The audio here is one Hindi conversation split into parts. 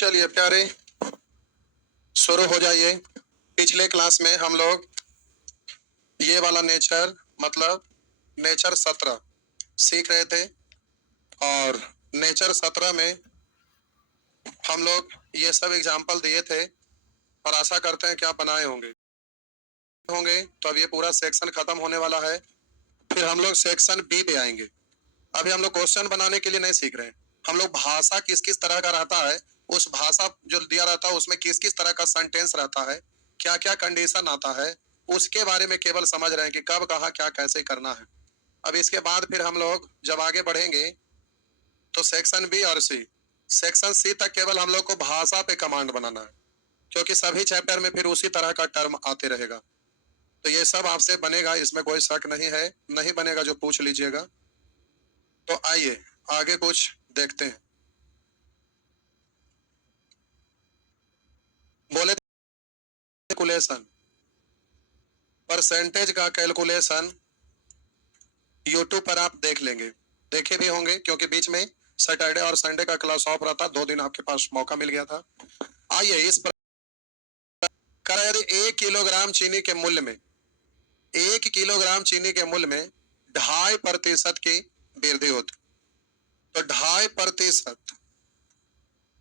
चलिए प्यारे, शुरू हो जाइए। पिछले क्लास में हम लोग ये वाला नेचर मतलब नेचर 17 सीख रहे थे और नेचर 17 में हम लोग ये सब एग्जाम्पल दिए थे और आशा करते हैं कि आप बनाए होंगे होंगे तो अब ये पूरा सेक्शन खत्म होने वाला है। फिर हम लोग सेक्शन बी पे आएंगे। अभी हम लोग क्वेश्चन बनाने के लिए नहीं सीख रहे हैं। हम लोग भाषा किस किस तरह का रहता है, उस भाषा जो दिया रहता है उसमें किस किस तरह का सेंटेंस रहता है, क्या क्या कंडीशन आता है, उसके बारे में केवल समझ रहे हैं कि कब कहाँ क्या कैसे करना है। अब इसके बाद फिर हम लोग जब आगे बढ़ेंगे तो सेक्शन बी और सी, सेक्शन सी तक केवल हम लोग को भाषा पे कमांड बनाना है, क्योंकि सभी चैप्टर में फिर उसी तरह का टर्म आते रहेगा। तो ये सब आपसे बनेगा, इसमें कोई शक नहीं है। नहीं बनेगा जो पूछ लीजिएगा। तो आइए आगे कुछ देखते हैं। बोले कैलकुलेशन, परसेंटेज का कैलकुलेशन यूट्यूब पर आप देख लेंगे, देखे भी होंगे क्योंकि बीच में सैटरडे और संडे का क्लास ऑफ रहता, 2 दिन आपके पास मौका मिल गया था। आइए इस पर यदि 1 किलोग्राम चीनी के मूल्य में 1 किलोग्राम चीनी के मूल्य में 2.5% की वृद्धि होती, तो 2.5%,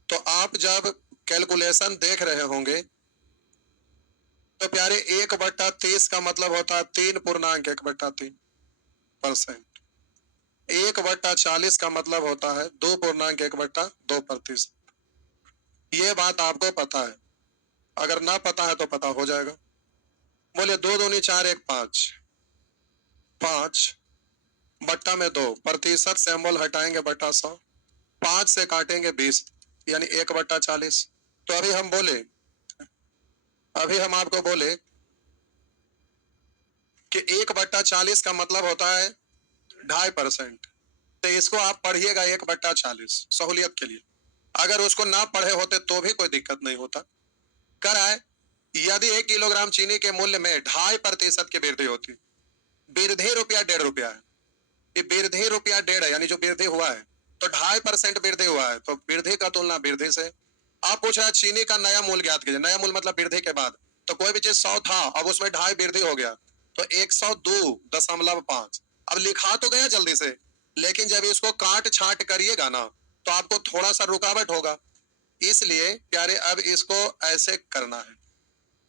तो आप जब कैलकुलेशन देख रहे होंगे तो प्यारे 1/30 का मतलब होता है 3.1/3%। 1/40 का मतलब होता है 2.1/2%। ये बात आपको पता है, अगर ना पता है तो पता हो जाएगा। बोलिए 2 दूनी 4 1 5, 5/2, प्रतिशत सिंबल हटाएंगे बटा 100, 5 से काटेंगे 20, यानी 1/40। तो अभी हम आपको बोले कि 1/40 का मतलब होता है 2.5%। तो इसको आप पढ़िएगा 1/40 सहूलियत के लिए। अगर उसको ना पढ़े होते तो भी कोई दिक्कत नहीं होता। कर आए, यदि 1 किलोग्राम चीनी के मूल्य में 2.5% की वृद्धि होती, वृद्धि रुपया 1.5 रुपया है, ये वृद्धि रुपया 1.5 है, यानी जो वृद्धि हुआ है तो 2.5% वृद्धि हुआ है, तो वृद्धि का तुलना वृद्धि से। आप पूछ रहे हैं चीनी का नया मूल्य ज्ञात कीजिए। नया मूल्य मतलब वृद्धि के बाद। तो कोई भी चीज 100 था, अब उसमें 2.5 वृद्धि हो गया तो 102.5। अब लिखा तो गया जल्दी से, लेकिन जब इसको काट छाट करिएगा ना तो आपको थोड़ा सा रुकावट होगा। इसलिए प्यारे अब इसको ऐसे करना है।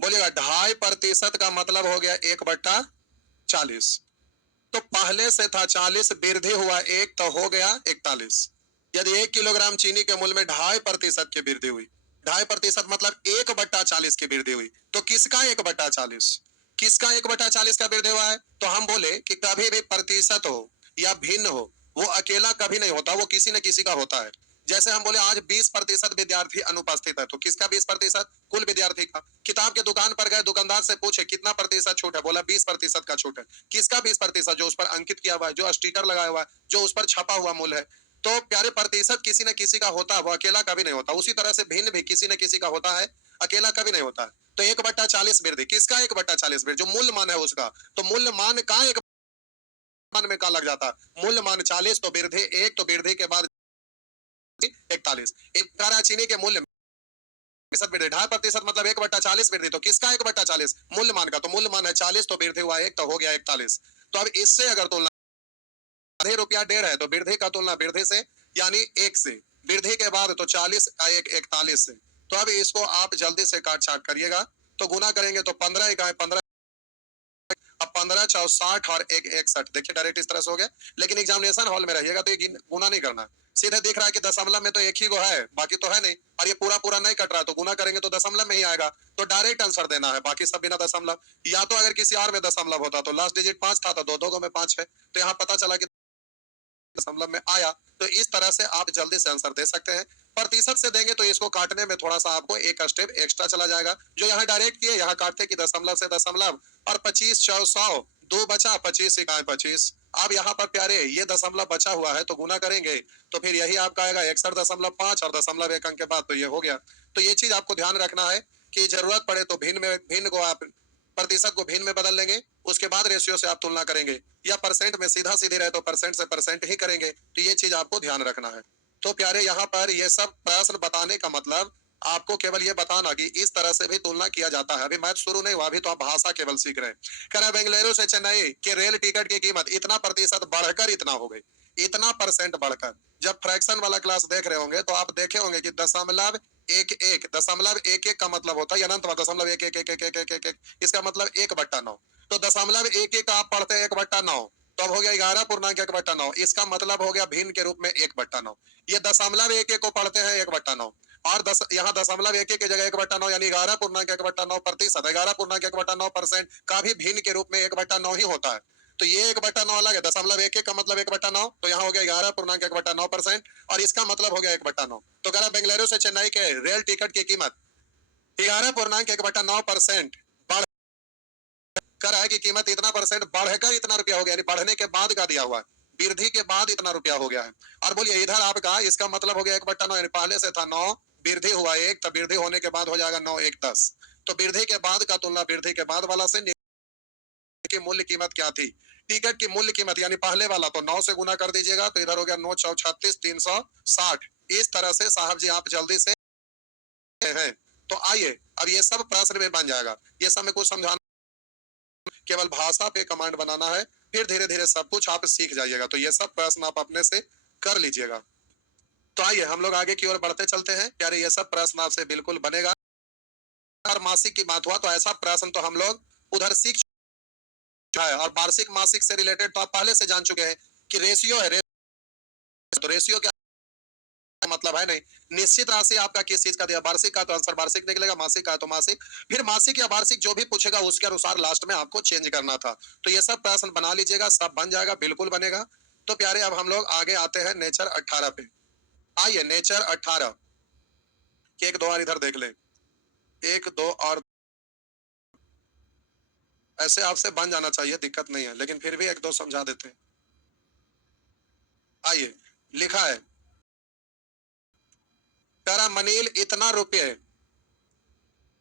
बोलिएगा 2.5% का मतलब हो गया 1/40। तो पहले से था 40, वृद्धि हुआ 1 तो हो गया 41। यदि 1 किलोग्राम चीनी के मूल्य में 2.5% की वृद्धि हुई, 2.5% मतलब 1/40 की वृद्धि हुई, तो किसका 1/40, किसका 1/40 का वृद्धि हुआ है? तो हम बोले कि कभी भी प्रतिशत हो या भिन्न हो, वो अकेला कभी नहीं होता, वो किसी न किसी का होता है। जैसे हम बोले आज 20% विद्यार्थी अनुपस्थित है, तो किसका 20%? कुल विद्यार्थी का। किताब के दुकान पर गए, दुकानदार से पूछे कितना प्रतिशत छूट है, बोला 20% का छूट है। किसका 20%? जो उस पर अंकित किया हुआ है, जो स्टिकर लगाया हुआ है, जो उस पर छपा हुआ मूल्य है। तो प्यारे प्रतिशत किसी न किसी का होता है, वो अकेला कभी नहीं होता। उसी तरह से भिन्न भी किसी न किसी का होता है, अकेला कभी नहीं होता है। तो 1/40 वृद्धि, किसका 1/40 वृद्धि? जो मूल्य मान है उसका। तो मूल्य मान का 1 मान में का लग जाता है, मूल्य मान 40 तो वृद्धि 1, तो वृद्धि के बाद 41। चीनी के मूल्य 2.5% मतलब 1/40 वृद्धि, तो किसका 1/40? मूल्य मान का। तो मूल्य मान है 40 तो वृद्धि हुआ 1 तो हो गया 41। तो अब इससे अगर तुलना, आधे रुपया 1.5 है तो वृद्धि का तुलना वृद्धि से, यानी 1 से। वृद्धि के बाद तो 40 1 41 से। तो अब इसको आप जल्दी से काट छाट करिएगा। तो गुना करेंगे तो 15 इकाई 15, अब 15 4 60 और 1 61। देखिए डायरेक्ट इस तरह से हो गया। लेकिन एग्जामिनेशन हॉल में रहिएगा तो ये गुना नहीं करना, सीधे दिख रहा है कि दशमलव में तो एक ही गो है, बाकी तो है नहीं, और ये पूरा पूरा नहीं कट रहा है, तो गुना करेंगे तो दशमलव में ही आएगा। तो डायरेक्ट आंसर देना है, बाकी सब बिना दशमलव। या तो अगर किसी और में दशमलव होता तो लास्ट डिजिट 5 था, तो दो दो गो में 5 है, तो यहाँ पता चला कि दशमलव में आया। तो इस तरह से आप जल्दी से आंसर दे सकते हैं। प्रतिशत से देंगे तो इसको काटने में थोड़ा सा आपको एक स्टेप एक्स्ट्रा चला जाएगा। जो यहाँ डायरेक्ट किए, यहाँ काटते कि दशमलव से दशमलव, और 25 4 100, 2 बचा, 25 इकाई 25। अब यहाँ पर प्यारे ये दशमलव बचा हुआ है, तो गुना करेंगे तो फिर यही आपका आएगा 61.5, और दशमलव एक अंक के बाद तो ये हो गया। तो ये चीज आपको ध्यान रखना है कि जरूरत पड़े तो भिन्न को आप प्रतिशत को भिन्न में बदल लेंगे, उसके बाद रेशियो से आप तुलना करेंगे, या परसेंट में सीधा सीधे रहे तो परसेंट से परसेंट ही करेंगे। तो ये चीज आपको ध्यान रखना है। तो प्यारे यहाँ पर ये सब प्रश्न बताने का मतलब आपको केवल ये बताना कि इस तरह से भी तुलना किया जाता है। अभी मैच शुरू नहीं हुआ, अभी तो आप भाषा केवल सीख रहे हैं। कह रहा है बेंगलुरु से चेन्नई के रेल टिकट की कीमत इतना प्रतिशत बढ़कर इतना हो गई, इतना परसेंट बढ़कर। जब फ्रैक्शन वाला क्लास देख रहे होंगे तो आप देखे होंगे कि दशमलव एक का मतलब होता है अनंत, दशमलव एक एक एक एक एक एक एक एक, इसका मतलब 1/9। तो दशमलव एक एक आप पढ़ते हैं 1/9, तो अब हो गया 11.1/9। इसका मतलब हो गया भिन्न के रूप में 1/9। ये दशमलव एक एक को पढ़ते हैं 1/9, और यहाँ दशमलव एक एक की जगह 1/9 यानी 11.1/9%, 11.1/9% का भी भिन्न के रूप में 1/9 ही होता है। तो ये 1/9 अलग है, दशमलव एक एक का मतलब 1/9, तो यहाँ हो गया 11.1/9%, और इसका मतलब हो गया 1/9। तो कह रहा बेंगलुरु से चेन्नई के रेल टिकट की कीमत 11.1/9% बढ़ कर है कि कीमत इतना परसेंट बढ़कर इतना रुपया हो गया, यानी बढ़ने के बाद का दिया हुआ है, वृद्धि के बाद इतना रुपया हो गया है। और बोलिए इधर आपका इसका मतलब हो गया 1/9, यानी पहले से था 9, वृद्धि हुआ 1, तो वृद्धि होने के बाद हो जाएगा 9 1 10। तो वृद्धि के बाद का तुलना वृद्धि के बाद वाला से की मूल्य कीमत क्या थी, टिकट की मूल्य कीमत, यानी पहले वाला तो 9 से गुना कर दीजिएगा, तो इधर हो गया 9 4 36 360। इस तरह से साहब जी आप जल्दी से हैं। तो आइए अब ये सब प्रश्न में बन जाएगा, ये सब में कुछ समझाना, केवल भाषा पे कमांड बनाना है, फिर धीरे धीरे सब कुछ आप सीख जाइएगा। तो ये सब प्रश्न आप अपने से कर लीजिएगा। तो आइए हम लोग आगे की ओर बढ़ते चलते हैं। प्यारे ये सब प्रश्न आपसे बिल्कुल बनेगा। और मासिक की बात हुआ तो ऐसा प्रश्न तो हम लोग उधर सीख चुका है, और वार्षिक मासिक से रिलेटेड तो आप पहले से जान चुके हैं कि रेशियो है। तो रेशियो क्या मतलब है, नहीं निश्चित राशि आपका किस चीज का दिया, वार्षिक का तो आंसर वार्षिक निकलेगा, मासिक का तो मासिक, फिर मासिक या वार्षिक जो भी पूछेगा उसके अनुसार लास्ट में आपको चेंज करना था। तो ये सब प्रश्न बना लीजिएगा, सब बन जाएगा, बिल्कुल बनेगा। तो प्यारे अब हम लोग आगे आते हैं नेचर 18 पे। आइए नेचर 18 के एक दो और इधर देख ले, एक दो और ऐसे आपसे बन जाना चाहिए, दिक्कत नहीं है, लेकिन फिर भी एक दो समझा देते हैं। आइए लिखा है, तारा मनील इतना रुपये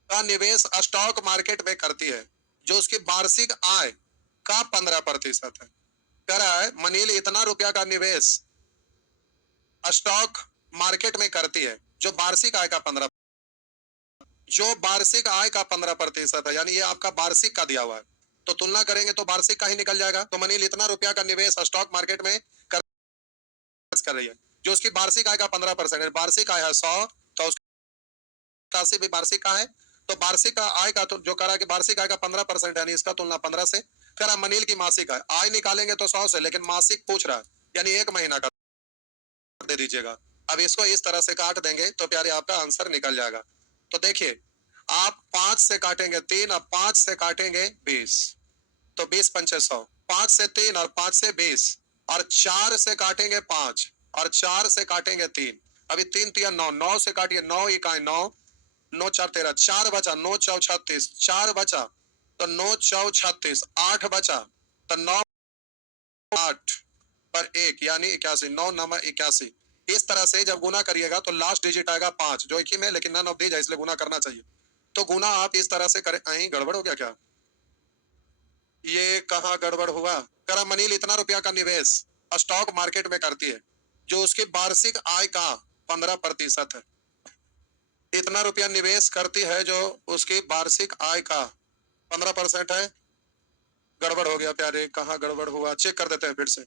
का निवेश स्टॉक मार्केट में करती है जो उसकी वार्षिक आय का 15% है। कह रहा है मनील इतना रुपया का निवेश स्टॉक मार्केट में करती है जो वार्षिक आय का 15% है, यानी ये आपका वार्षिक का दिया हुआ है। तो तुलना करेंगे तो वार्षिक का ही निकल जाएगा। तो मनील इतना रुपया का निवेश स्टॉक मार्केट में कर रही है जो उसकी वार्षिक आय का 15%, वार्षिक आय है 100, तो उसकी राशि भी वार्षिक का है। तो वार्षिक का आय का तो जो कह रहा है कि वार्षिक आय का 15% है, यानी इसका तुलना 15 से। कह रहा मनील की मासिक आय, आय निकालेंगे तो 100 से, लेकिन मासिक पूछ रहा है, यानी एक महीना का दे दीजिएगा। अब इसको इस तरह से काट देंगे तो प्यारे आपका आंसर निकल जाएगा। तो देखिए आप 5 से काटेंगे 3 और 5 से काटेंगे 20, तो 20 पंचे 100, 5 से 3 और 5 से 20, और 4 से काटेंगे 5 और 4 से काटेंगे 3। अभी 3 तिया 9, 9 से काटिए, 9 इकाई 9, 9 4 13, 4 बचा, 9 चौ 36, 4 बचा, तो 9 चौ 36, 8 बचा, तो 9 8 पर 1 यानी 81, 9 9 81। इस तरह से जब गुना करिएगा तो लास्ट डिजिट आएगा 5, जो एक ही में, लेकिन नन ऑफ दीज है इसलिए गुना करना चाहिए। तो गुना आप इस तरह से करें। अहीं गड़बड़ हो गया क्या, ये कहाँ गड़बड़ हुआ। करा मनील इतना रुपया का निवेश स्टॉक मार्केट में करती है जो उसकी वार्षिक आय का 15% है। इतना रुपया निवेश करती है जो उसकी वार्षिक आय का 15% है। गड़बड़ हो गया प्यारे, कहाँ गड़बड़ हुआ, चेक कर देते हैं फिर से।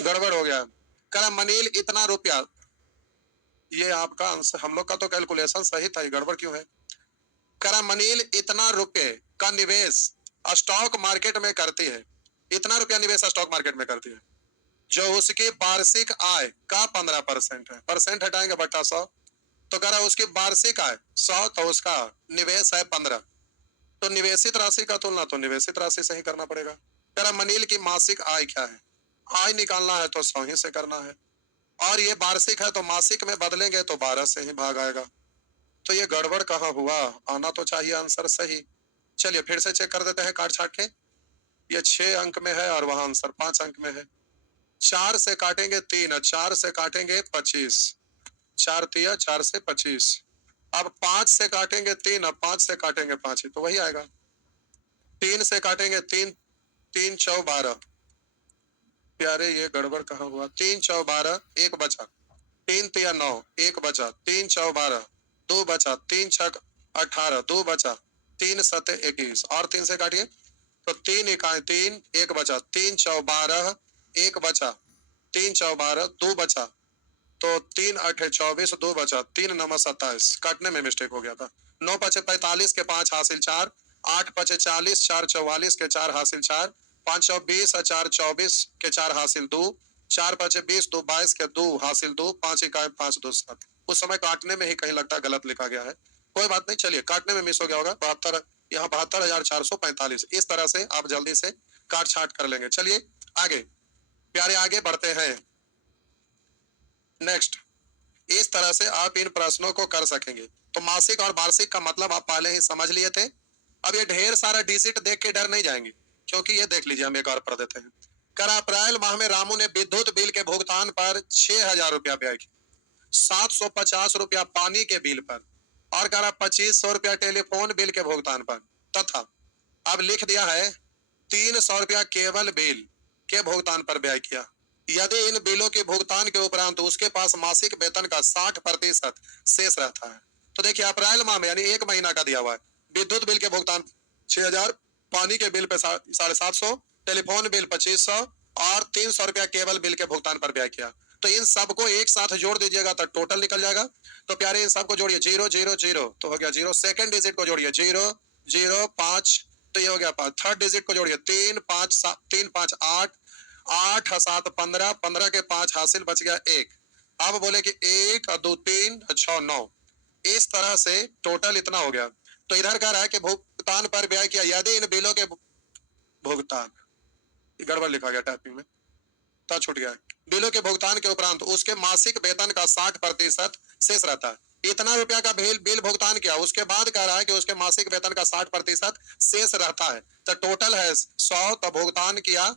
गड़बड़ हो गया। करा मनील इतना रुपया, ये आपका आंसर, हम लोग का तो कैलकुलेशन सही था, ये गड़बड़ क्यों है। करा मनील इतना रुपये का निवेश स्टॉक मार्केट में करती है, इतना रुपया निवेश स्टॉक मार्केट में करती है जो उसकी वार्षिक आय का 15% है। परसेंट हटाएंगे बटा 100, तो कह रहा उसकी वार्षिक आय 100, तो उसका निवेश है 15। तो निवेशित राशि का तुलना तो निवेशित राशि से ही करना पड़ेगा। कह रहा मनील की मासिक आय क्या है, आय निकालना है तो 100 ही से करना है, और ये वार्षिक है तो मासिक में बदलेंगे तो 12 से ही भाग आएगा। तो ये गड़बड़ कहाँ हुआ, आना तो चाहिए आंसर सही। चलिए फिर से चेक कर देते हैं काट छाट के। ये 6 अंक में है और वहां आंसर 5 अंक में है। 4 से काटेंगे 3 और 4 से काटेंगे 25, 4 तिया 4 से 25। अब 5 से काटेंगे 3 और 5 से काटेंगे 5 ही, तो वही आएगा। 3 से काटेंगे 3, 3 चौ 12। प्यारे ये गड़बड़ कहाँ हुआ, 3 चौ 12, एक बचा, 3 तिया 9, एक बचा, 3 चौ 12, 2 बचा, 3 छक 18, 2 बचा, 3 सते 21 और 3 से काटिए तो 3 इकाई 3, 1 बचा, 3 चौ 12, 1 बचा, 3 चौ 12, 2 बचा, तो 3 अठे 24, 2 बचा, 3 नवा 27, काटने में मिस्टेक हो गया था। 9 पचे 45 के 5 हासिल 4, 8 पचे 40, 4 44 के 4 हासिल 4, 5 चौ 20, 4 24 के 4 हासिल 2, 4 पचे 20, 2 22 के 2 हासिल 2, 5 इकाई 5 2 7। उस समय काटने में ही कहीं लगता है गलत लिखा गया है, कोई बात नहीं, चलिए काटने में मिस हो गया होगा। 72, यहाँ 72,445। इस तरह से आप जल्दी से काट छाट कर लेंगे। चलिए आगे प्यारे, आगे बढ़ते हैं। नेक्स्ट, इस तरह से आप इन प्रश्नों को कर सकेंगे। तो मासिक और वार्षिक का मतलब आप पहले ही समझ लिए थे। अब ये ढेर सारा डिजिट देख के डर नहीं जाएंगे, क्योंकि ये देख लीजिए, हम एक और पढ़ देते हैं। कर अप्रैल माह में रामू ने विद्युत बिल के भुगतान पर 6,000 रुपया व्यय किया, 750 रुपया पानी के बिल पर और करा 2500 रुपया टेलीफोन बिल के भुगतान पर, तथा अब लिख दिया है 300 रुपया केबल बिल के भुगतान पर व्यय किया। यदि इन बिलों के भुगतान के उपरांत तो उसके पास मासिक वेतन का 60% शेष रहता है। तो देखिए अप्रैल माह में यानी 1 महीना का दिया हुआ है, विद्युत बिल के भुगतान 6,000, पानी के बिल पे 750, टेलीफोन बिल 2500 और 300 रुपया केबल बिल के भुगतान पर व्यय किया। तो इन सबको एक साथ जोड़ दीजिएगा तो टोटल निकल जाएगा। तो प्यारे इन सबको जोड़िए, 0 0 0 तो हो गया 0, सेकंड डिजिट को जोड़िए 0 0 5 तो ये हो गया 5, थर्ड डिजिट को जोड़िए 3 5 7 3 5 8, 8 7 15, 15 के 5 हासिल, बच गया 1। अब बोले कि 1 2 3 6 9, इस तरह से टोटल इतना हो गया। तो इधर कह रहा है कि भुगतान पर व्यय किया, यदि इन बिलों के भुगतान, गड़बड़ लिखा गया टाइपिंग में, तो छूट गया। बिलों के भुगतान के उपरांत उसके मासिक वेतन का 60% शेष रहता है। इतना रुपया का बिल भुगतान किया, उसके बाद कह रहा है कि उसके मासिक वेतन का 60% शेष रहता है। तो टोटल है 100, तो भुगतान किया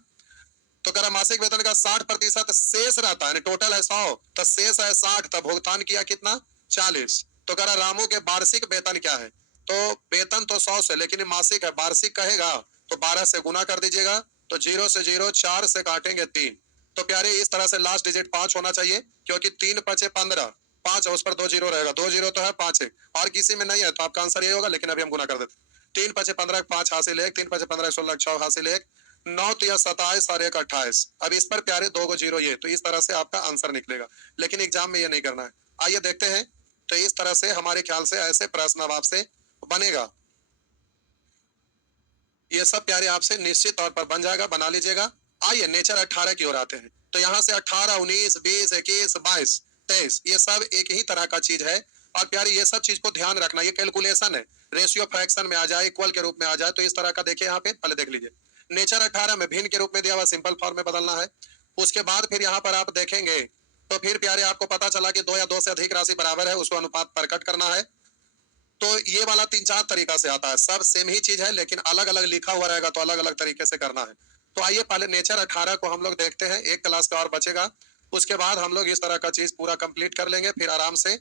तो कह रहा मासिक वेतन का 60% शेष रहता है, टोटल है 100 तो शेष है 60, तो भुगतान किया कितना 40। तो कह रहा रामू के वार्षिक वेतन क्या है, तो वेतन तो 100 से, लेकिन मासिक है, वार्षिक कहेगा तो 12 से गुना कर दीजिएगा। तो 0 से 0, 4 से काटेंगे 3। तो प्यारे इस तरह से लास्ट डिजिट 5 होना चाहिए, क्योंकि 3 पचे 15, 5 है उस पर 2 जीरो रहेगा, 2 जीरो तो है 5 है और किसी में नहीं है, तो आपका आंसर ये होगा, लेकिन अभी हम गुना कर देते। 3 पचे 15, 5 हासिल 1, 3 पचे 15, 16, 6 हासिल 1, 9 तो या 27 और 1 28। अब इस पर प्यारे 2 को 0 ये, तो इस तरह से आपका आंसर निकलेगा, लेकिन एग्जाम में ये नहीं करना है। आइए देखते हैं। तो इस तरह से हमारे ख्याल से ऐसे प्रश्न अब आपसे बनेगा, ये सब प्यारे आपसे निश्चित तौर पर बन जाएगा, बना लीजिएगा। आइए नेचर 18 की ओर आते हैं। तो यहाँ से 18, 19, 20, 21, 22, 23, ये सब एक ही तरह का चीज है। और प्यारे ये सब चीज को ध्यान रखना, ये कैलकुलेशन है, रेशियो फ्रैक्शन में आ जाए, इक्वल के रूप में आ जाए, तो इस तरह का देखिए यहाँ पे पहले देख लीजिए। नेचर 18 में भिन्न के रूप में दिया हुआ, सिंपल फॉर्म में बदलना है। उसके बाद फिर यहाँ पर आप देखेंगे तो फिर प्यारे आपको पता चला कि 2 या 2 से अधिक राशि बराबर है, उसको अनुपात प्रकट करना है। तो ये वाला 3-4 तरीका से आता है, सब सेम ही चीज है, लेकिन अलग अलग लिखा हुआ रहेगा, तो अलग अलग तरीके से करना है। तो आइए पहले नेचर 18 को हम लोग देखते हैं, एक क्लास का और बचेगा, उसके बाद हम लोग इस तरह का चीज पूरा कंप्लीट कर लेंगे, फिर आराम से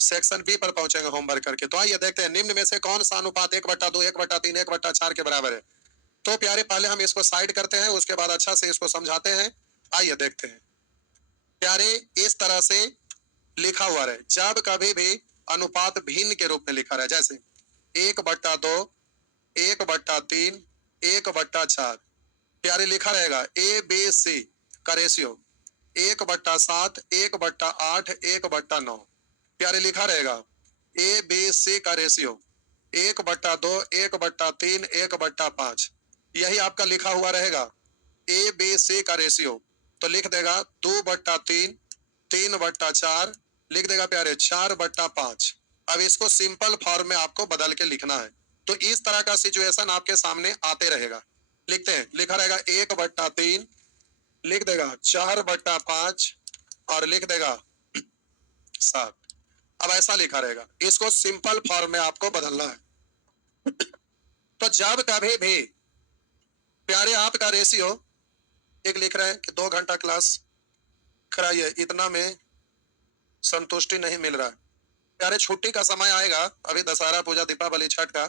सेक्शन बी पर पहुंचेंगे होमवर्क करके। तो आइए देखते हैं, निम्न में से कौन सा अनुपात 1/2, 1/3, 1/4 के बराबर है। तो प्यारे पहले हम इसको साइड करते हैं, उसके बाद अच्छा से इसको समझाते हैं। आइए देखते हैं। प्यारे इस तरह से लिखा हुआ रहे, जब कभी भी अनुपात भिन्न के रूप में लिखा रहे, जैसे 1/2, 1/3, 1/4, प्यारे लिखा रहेगा ए बी सी का रेशियो 1/7, 1/8, 1/9, प्यारे लिखा रहेगा ए बी सी का रेशियो 1/2, 1/3, 1/5, यही आपका लिखा हुआ रहेगा ए बी सी का रेशियो। तो लिख देगा 2/3, 3/4, लिख देगा प्यारे 4/5। अब इसको सिंपल फॉर्म में आपको बदल के लिखना है। तो इस तरह का सिचुएशन आपके सामने आते रहेगा। लिखते हैं, लिखा रहेगा 1/3, लिख देगा 4/5 और लिख देगा 7। अब ऐसा लिखा रहेगा, इसको सिंपल फॉर्म में आपको बदलना है। तो जब कभी भी प्यारे आपका रेशियो, एक लिख रहे हैं कि 2 घंटा क्लास कराइए, इतना में संतुष्टि नहीं मिल रहा है। प्यारे छुट्टी का समय आएगा, अभी दशहरा पूजा, दीपावली, छठ का,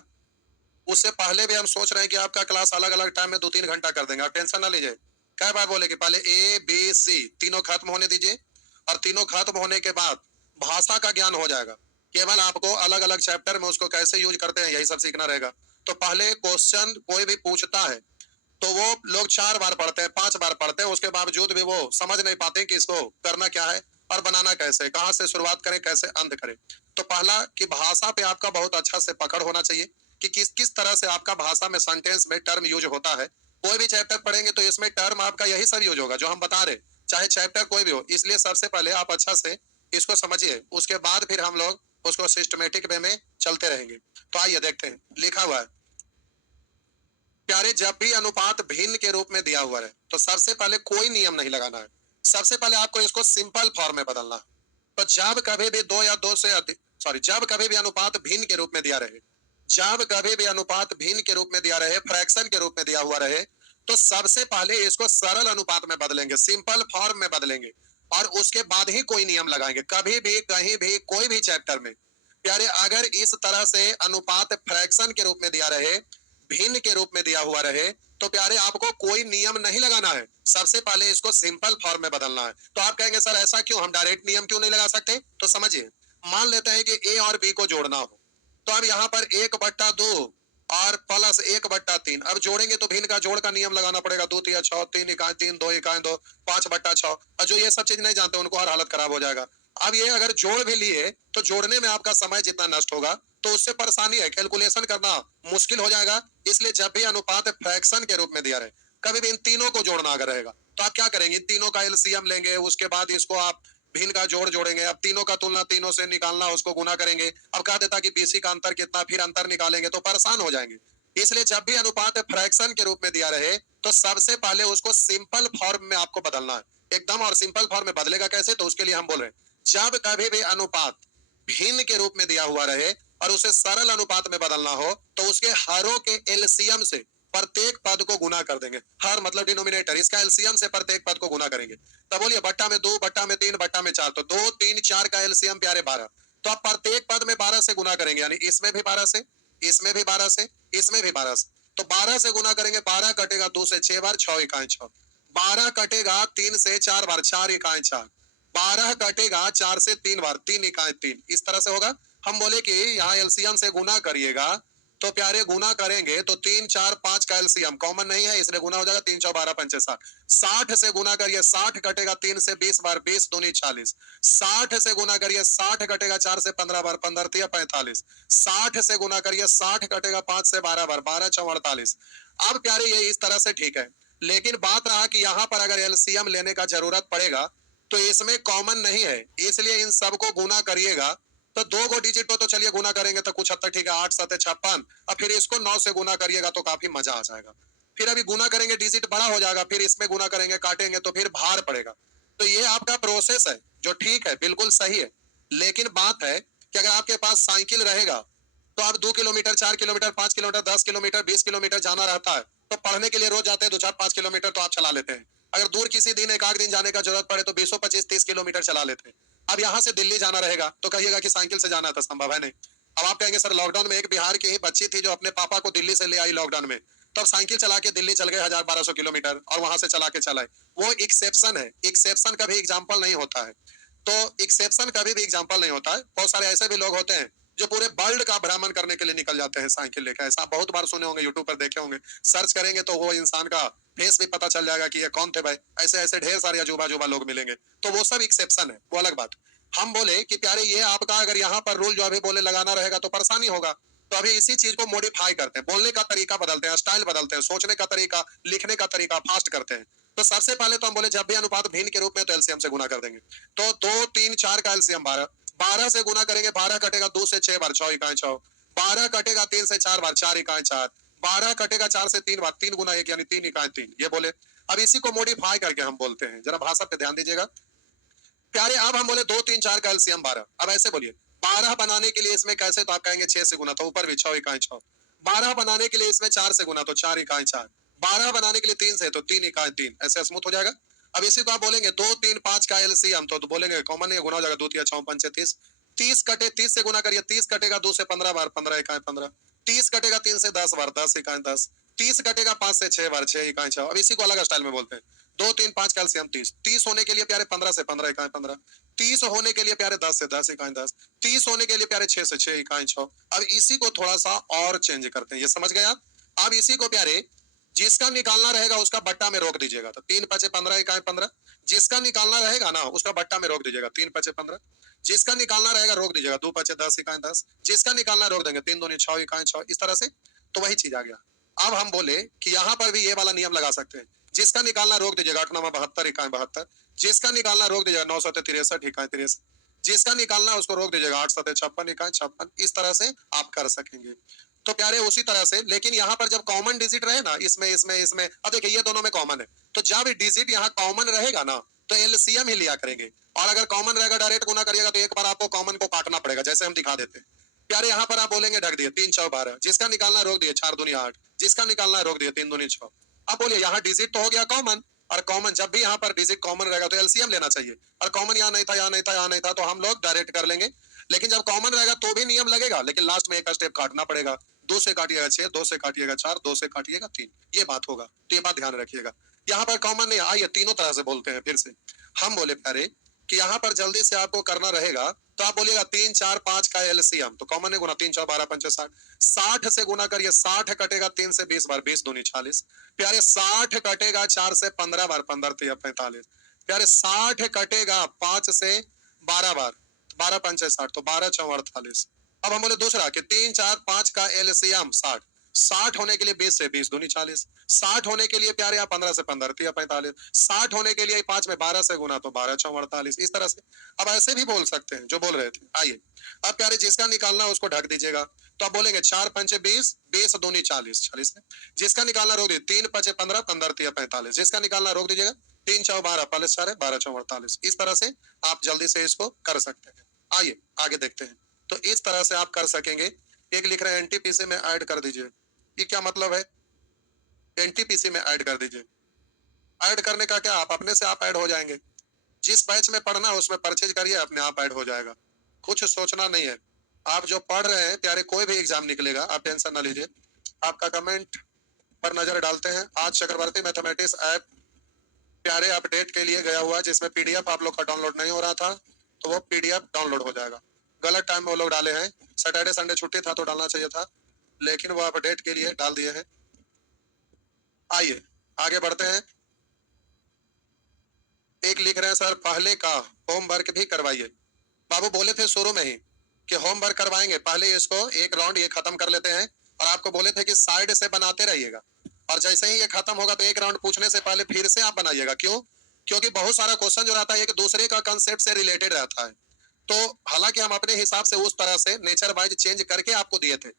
उससे पहले भी हम सोच रहे हैं कि आपका क्लास अलग अलग टाइम में 2-3 घंटा कर देंगे, आप टेंशन ना लीजिए। क्या बात बोले कि पहले ए बी सी तीनों खत्म होने दीजिए, और तीनों खत्म होने के बाद भाषा का ज्ञान हो जाएगा। केवल आपको अलग अलग चैप्टर में उसको कैसे यूज करते हैं यही सब सीखना रहेगा। तो पहले क्वेश्चन कोई भी पूछता है तो वो लोग 4 बार पढ़ते हैं, 5 बार पढ़ते हैं, उसके बावजूद भी वो समझ नहीं पाते कि इसको करना क्या है और बनाना कैसे है, कहाँ से शुरुआत करें, कैसे अंत करें। तो पहला कि भाषा पे आपका बहुत अच्छा से पकड़ होना चाहिए कि किस किस तरह से आपका भाषा में सेंटेंस में टर्म यूज होता है। कोई भी चैप्टर पढ़ेंगे तो इसमें टर्म आपका यही सब यूज होगा जो हम बता रहे, चाहे चैप्टर कोई भी हो। इसलिए सबसे पहले आप अच्छा से इसको समझिए, उसके बाद फिर हम लोग उसको सिस्टमेटिक वे में चलते रहेंगे। तो आइए देखते हैं, लिखा हुआ है प्यारे, जब भी अनुपात भिन्न के रूप में दिया हुआ है तो सबसे पहले कोई नियम नहीं लगाना है। सबसे पहले आपको इसको सिंपल फॉर्म में बदलना है। तो जब कभी भी दो या दो से अधिक, सॉरी, जब कभी भी अनुपात भिन्न के रूप में दिया रहे, जब कभी भी अनुपात भिन्न के रूप में दिया रहे, फ्रैक्शन के रूप में दिया हुआ रहे, तो सबसे पहले इसको सरल अनुपात में बदलेंगे, सिंपल फॉर्म में बदलेंगे और उसके बाद ही कोई नियम लगाएंगे। कभी भी कहीं भी कोई भी चैप्टर में प्यारे अगर इस तरह से अनुपात फ्रैक्शन के रूप में दिया रहे, भिन्न के रूप में दिया हुआ रहे, तो प्यारे आपको कोई नियम नहीं लगाना है। सबसे पहले इसको सिंपल फॉर्म में बदलना है। तो आप कहेंगे सर ऐसा क्यों, हम डायरेक्ट नियम क्यों नहीं लगा सकते? तो समझिए, मान लेते हैं कि ए और बी को जोड़ना हो, तो अब यहाँ पर 1/2 और प्लस 1/3, अब जोड़ेंगे तो भिन्न का जोड़ का नियम लगाना पड़ेगा। 2 तिया 6, 3 इकाई 3, 2 इकाई 2, 5/6। और जो ये सब चीज नहीं जानते उनको हर हालत खराब हो जाएगा। अब ये अगर जोड़ भी लिए तो जोड़ने में आपका समय जितना नष्ट होगा तो उससे परेशानी है, कैलकुलेशन करना मुश्किल हो जाएगा। इसलिए जब भी अनुपात फ्रैक्शन के रूप में दिया रहे, कभी भी इन तीनों को जोड़ना अगर रहेगा तो आप क्या करेंगे, इन तीनों का एलसीएम लेंगे, उसके बाद इसको आप भिन्न का जोड़ जोड़ेंगे। अब तीनों का तुलना तीनों से निकालना, उसको गुना करेंगे। अब कहा देता कि बीसी का अंतर कितना, फिर अंतर निकालेंगे तो परेशान हो जाएंगे। इसलिए जब भी अनुपात फ्रैक्शन के रूप में दिया रहे तो सबसे पहले उसको सिंपल फॉर्म में आपको बदलना है एकदम। और सिंपल फॉर्म में बदलेगा कैसे, तो उसके लिए हम बोल रहे हैं जब कभी भी अनुपात भिन्न के रूप में दिया हुआ रहे और उसे सरल अनुपात में बदलना हो तो उसके हरों के एलसीएम से प्रत्येक पद को गुना कर देंगे। हर मतलब डिनोमिनेटर, इसका एलसीएम से प्रत्येक पद को गुना करेंगे। तब बोलिए बट्टा में 2, बट्टा में 3, बट्टा में 4, तो 2, 3, 4 का एलसीएम प्यारे 12। तो आप प्रत्येक पद में 12 से गुना करेंगे, यानी इसमें भी 12 से, इसमें भी 12 से, इसमें भी 12 से। तो 12 से गुना करेंगे, 12 कटेगा 2 से 6 बार, 6 इकाई 6। 12 कटेगा 3 से 4 बार, 4 इकाई 4। 12 कटेगा 4 से 3 बार, 3 इकाई 3। इस तरह से होगा। हम बोले कि यहाँ एलसीएम से गुना करिएगा, तो प्यारे गुना करेंगे तो 3, 4, 5 का एलसीएम कॉमन नहीं है, इसलिए गुना हो जाएगा 3 4 12 5 60। 60 से गुना करिए, 60 कटेगा 3 से 20 बार, 20 दूनी 40। 60 से गुना करिए, 60 कटेगा 4 से 15 बार, 15 तिया 45। 60 से गुना करिए, 60 कटेगा 5 से 12 बार, 12 चौ 48। अब प्यारे ये इस तरह से ठीक है, लेकिन बात रहा कि यहाँ पर अगर एलसीएम लेने का जरूरत पड़ेगा तो इसमें कॉमन नहीं है, इसलिए इन सबको गुना करिएगा। तो 2 गो डिजिट को तो चलिए गुना करेंगे तो कुछ हद तक ठीक है, 8 7 56। अब फिर इसको 9 से गुना करिएगा तो काफी मजा आ जाएगा। फिर अभी गुना करेंगे, डिजिट बड़ा हो जाएगा, फिर इसमें गुना करेंगे, काटेंगे तो फिर भार पड़ेगा। तो ये आपका प्रोसेस है जो ठीक है, बिल्कुल सही है। लेकिन बात है कि अगर आपके पास साइकिल रहेगा तो आप 2 kilometre, 4 kilometre, 5 kilometre, 10 kilometre, 20 kilometre जाना रहता है, तो पढ़ने के लिए रोज जाते हैं 2 4 5 किलोमीटर तो आप चला लेते हैं। अगर दूर किसी दिन एक आध दिन जाने का जरूरत पड़े तो 20 25 30 किलोमीटर चला लेते हैं। अब यहाँ से दिल्ली जाना रहेगा तो कहिएगा कि साइकिल से जाना था, संभव है नहीं। अब आप कहेंगे सर लॉकडाउन में एक बिहार की ही बच्ची थी जो अपने पापा को दिल्ली से ले आई लॉकडाउन में, तो अब साइकिल चला के दिल्ली चल गए 1000 1200 किलोमीटर और वहां से चला के चलाए। वो एक्सेप्शन है, एक्सेप्शन कभी एग्जाम्पल नहीं होता है। तो एक्सेप्शन कभी भी एग्जाम्पल नहीं होता है। बहुत सारे ऐसे भी लोग होते हैं जो पूरे वर्ल्ड का भ्रमण करने के लिए निकल जाते हैं साइकिल लेकर। ऐसा बहुत बार सुने होंगे, यूट्यूब पर देखे होंगे, सर्च करेंगे तो वो इंसान का फेस भी पता चल जाएगा कि ये कौन थे भाई। ऐसे ऐसे ढेर सारे अजूबा अजूबा लोग मिलेंगे, तो वो सब एक्सेप्शन है, वो अलग बात। हम बोले कि प्यारे ये आपका अगर यहाँ पर रूल जो अभी बोले लगाना रहेगा तो परेशानी होगा। तो अभी इसी चीज को मॉडिफाई करते हैं, बोलने का तरीका बदलते हैं, स्टाइल बदलते हैं, सोचने का तरीका, लिखने का तरीका फास्ट करते हैं। तो सबसे पहले तो हम बोले जब भी अनुपात भिन्न के रूप में तो एलसीएम से गुना कर देंगे। तो 2 3 4 का एलसीएम 12, 12 से गुना करेंगे, 12 कटेगा 2 से 6 बार, 6 इकाई 6। 12 कटेगा 3 से 4 बार, 4 इकाई 4। 12 कटेगा 4 से 3 बार, 3 गुना 1 यानी 3 इकाई 3, ये बोले। अब इसी को मॉडिफाई करके हम बोलते हैं, जरा भाषा पे ध्यान दीजिएगा प्यारे। अब हम बोले 2 3 4 का एलसीएम 12। अब ऐसे बोलिए 12 बनाने के लिए इसमें कैसे, तो आप कहेंगे 6 से गुना, तो ऊपर भी 6 इकाई 6। 12 बनाने के लिए इसमें 4 से गुना तो 4 इकाई 4। 12 बनाने के लिए 3 से तो 3 इकाई 3, ऐसे स्मूथ हो जाएगा। अब इसी को आप बोलेंगे 2 3 5 का एलसीएम, तो बोलेंगे कॉमन नहीं गुना हो जाएगा, 2 3 6 5 30। 30 कटे 30 से गुना करिए, 30 कटेगा 2 से 15 बार, 15 इकाई 15। 30 कटेगा 3 से 10 बार, 10 इकाई 10। 30 कटेगा 5 से 6 बार, 6 इकाई 6। अब इसी को अलग स्टाइल में बोलते हैं, 2 3 5 कैल्शियम 30, 30 होने के लिए प्यारे 15 से 15 इकाई 15, 30 होने के लिए प्यारे 10 से 10 इकाई 10, 30 होने के लिए प्यारे 6 से 6 इकाई 6। अब इसी को थोड़ा सा और चेंज करते हैं, ये समझ गए आप? अब इसी को प्यारे जिसका निकालना रहेगा उसका बट्टा में रोक दीजिएगा, तो 3 5 15 इकाई 15, जिसका निकालना रहेगा ना उसका बट्टा में रोक दीजिएगा 3 5 15, जिसका निकालना रहेगा रोक दीजिएगा 2 5 10 इकाई 10, जिसका निकालना रोक देंगे 3 दूनी 6 इकाई 6, इस तरह से। तो वही चीज आ गया। अब हम बोले कि यहाँ पर भी ये वाला नियम लगा सकते हैं, जिसका निकालना रोक दीजिएगा 8 9 72 इकाई 72, जिसका निकालना रोक दीजिएगा 9 7 63 इकाई 63, जिसका निकालना उसको रोक दीजिएगा 8 7 56 इकाई 56, इस तरह से आप कर सकेंगे। तो प्यारे उसी तरह से, लेकिन यहाँ पर जब कॉमन डिजिट रहे ना, इसमें इसमें इसमें, अब देखिए ये दोनों में कॉमन है, तो जब डिजिट यहाँ कॉमन रहेगा ना तो एलसीएम ही लिया करेंगे, और अगर कॉमन रहेगा डायरेक्ट गुना करिएगा तो एक बार आपको कॉमन को काटना पड़ेगा, जैसे हम दिखा देते हैं। प्यारे यहाँ पर आप बोलेंगे ढक दिए 3 4 12, जिसका निकालना रोक दिए 4 दूनी 8, जिसका निकालना रोक दिए 3 दूनी 6। अब बोलिए यहाँ डिजिट तो हो गया कॉमन, और कॉमन जब भी यहाँ पर डिजिट कॉमन रहेगा तो एलसीएम लेना चाहिए, और कॉमन यहाँ नहीं था यहाँ नहीं था यहाँ नहीं था, तो हम लोग डायरेक्ट कर लेंगे। लेकिन जब कॉमन रहेगा तो भी नियम लगेगा, लेकिन लास्ट में एक स्टेप काटना पड़ेगा, 2 से काटिएगा 6, 2 से काटिएगा 4, 2 से काटिएगा 3, ये बात होगा। तो ये बात ध्यान रखिएगा। यहाँ पर कॉमन नहीं, आइए तीनों तरह से बोलते हैं फिर से। हम बोले प्यारे कि यहाँ पर जल्दी से आपको करना रहेगा, तो आप बोलिएगा 3 4 5 का एलसीएम, तो कॉमन है गुना 3 4 12 5 60, 60 से गुना करिए, 60 कटेगा 3 से 20 बार, 20 दूनी 40, प्यारे 60 कटेगा 4 से 15 बार, 15 3 45, प्यारे 60 कटेगा 5 से 12 बार, 12 5 60, तो 12 4 48। अब हम बोले दूसरा कि 3 4 5 का एलसीएम 60, 60 होने के लिए 20 से 20 दूनी 40, 60 होने के लिए प्यारे आप 15 से 15 3 45, 60 होने के लिए 5 में 12 से गुना, तो 12 4 48, इस तरह से। अब ऐसे भी बोल सकते हैं जो बोल रहे थे। आइए अब प्यारे जिसका निकालना उसको ढक दीजिएगा, तो आप बोलेंगे 4 5 20, 20 दूनी 40, 40 है। जिसका निकालना रोक दीजिए 3 5 15, 15 3 45, जिसका निकालना रोक दीजिएगा 3 4 12, 45 4 12 4 48, इस तरह से आप जल्दी से इसको कर सकते हैं। आइए आगे देखते हैं। तो इस तरह से आप कर सकेंगे। एक लिख रहे हैं एनटीपीसी में ऐड कर दीजिए, ये क्या मतलब है? एनटीपीसी में ऐड कर दीजिए। ऐड करने का क्या, आप अपने से आप ऐड हो जाएंगे, जिस बैच में पढ़ना है उसमें परचेज करिए, अपने आप ऐड हो जाएगा, कुछ सोचना नहीं है। आप जो पढ़ रहे हैं प्यारे, कोई भी एग्जाम निकलेगा, आप टेंशन ना लीजिए। आपका कमेंट पर नजर डालते हैं। आज चक्रवर्ती मैथमेटिक्स ऐप प्यारे अपडेट के लिए गया हुआ, जिसमें पीडीएफ आप लोग का डाउनलोड नहीं हो रहा था, तो वो पीडीएफ डाउनलोड हो जाएगा। गलत टाइम में वो लोग डाले हैं, सैटरडे संडे छुट्टी था तो डालना चाहिए था, लेकिन वो अपडेट के लिए डाल दिए हैं। आइए आगे बढ़ते हैं। एक लिख रहे हैं सर पहले का होमवर्क भी करवाइए। बाबू बोले थे शुरू में ही कि होमवर्क करवाएंगे, पहले इसको एक राउंड ये खत्म कर लेते हैं, और आपको बोले थे कि साइड से बनाते रहिएगा, और जैसे ही ये खत्म होगा तो एक राउंड पूछने से पहले फिर से आप बनाइएगा। क्यों? क्योंकि बहुत सारा क्वेश्चन जो रहता है एक दूसरे का कंसेप्ट से रिलेटेड रहता है। तो हालांकि हम अपने हिसाब से उस तरह से नेचर वाइज चेंज करके आपको दिए थे,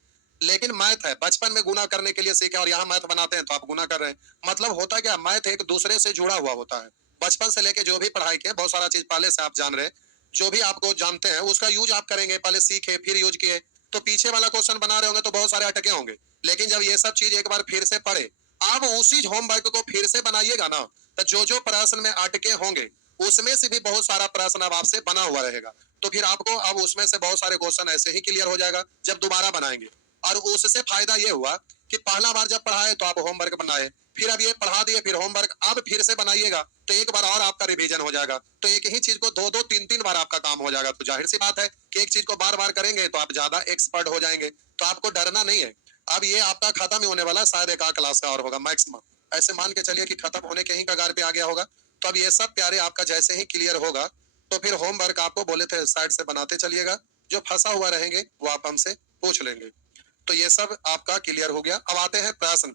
लेकिन मैथ है, बचपन में गुना करने के लिए सीखे, और यहाँ मैथ बनाते हैं तो आप गुना कर रहे हैं। मतलब होता क्या, मैथ एक दूसरे से जुड़ा हुआ होता है। बचपन से लेके जो भी पढ़ाई के बहुत सारा चीज पहले से आप जान रहे हैं, जो भी आपको जानते हैं उसका यूज आप करेंगे, पहले सीखे फिर यूज किए, तो पीछे वाला क्वेश्चन बना रहे होंगे तो बहुत सारे अटके होंगे। लेकिन जब ये सब चीज एक बार फिर से पढ़े, आप उसी होमवर्क को फिर से बनाइएगा ना, तो जो जो प्रश्न में अटके होंगे उसमें से भी बहुत सारा प्रश्न अब आपसे बना हुआ रहेगा, तो फिर आपको अब उसमें से बहुत सारे क्वेश्चन ऐसे ही क्लियर हो जाएगा जब दोबारा बनाएंगे। और उससे फायदा ये हुआ कि पहला बार जब पढ़ाए तो आप होमवर्क बनाए, फिर अब ये पढ़ा दिए फिर होमवर्क अब फिर से बनाइएगा, तो एक बार और आपका रिवीजन हो जाएगा, तो एक ही चीज को दो दो तीन तीन बार आपका काम हो जाएगा। तो जाहिर सी बात है कि एक चीज को बार बार करेंगे तो आप ज्यादा एक्सपर्ट हो जाएंगे, तो आपको डरना नहीं है। अब ये आपका खत्म ही होने वाला, शायद एक आध क्लास का और होगा मैक्सिमम, ऐसे मान के चलिए कि खत्म होने के ही कगार पे आ गया होगा। तो अब ये सब प्यारे आपका जैसे ही क्लियर होगा, तो फिर होमवर्क आपको बोले थे साइड से बनाते चलिएगा, जो फंसा हुआ रहेंगे वो आप हमसे पूछ लेंगे। तो ये सब आपका क्लियर हो गया। अब आते हैं प्रश्न।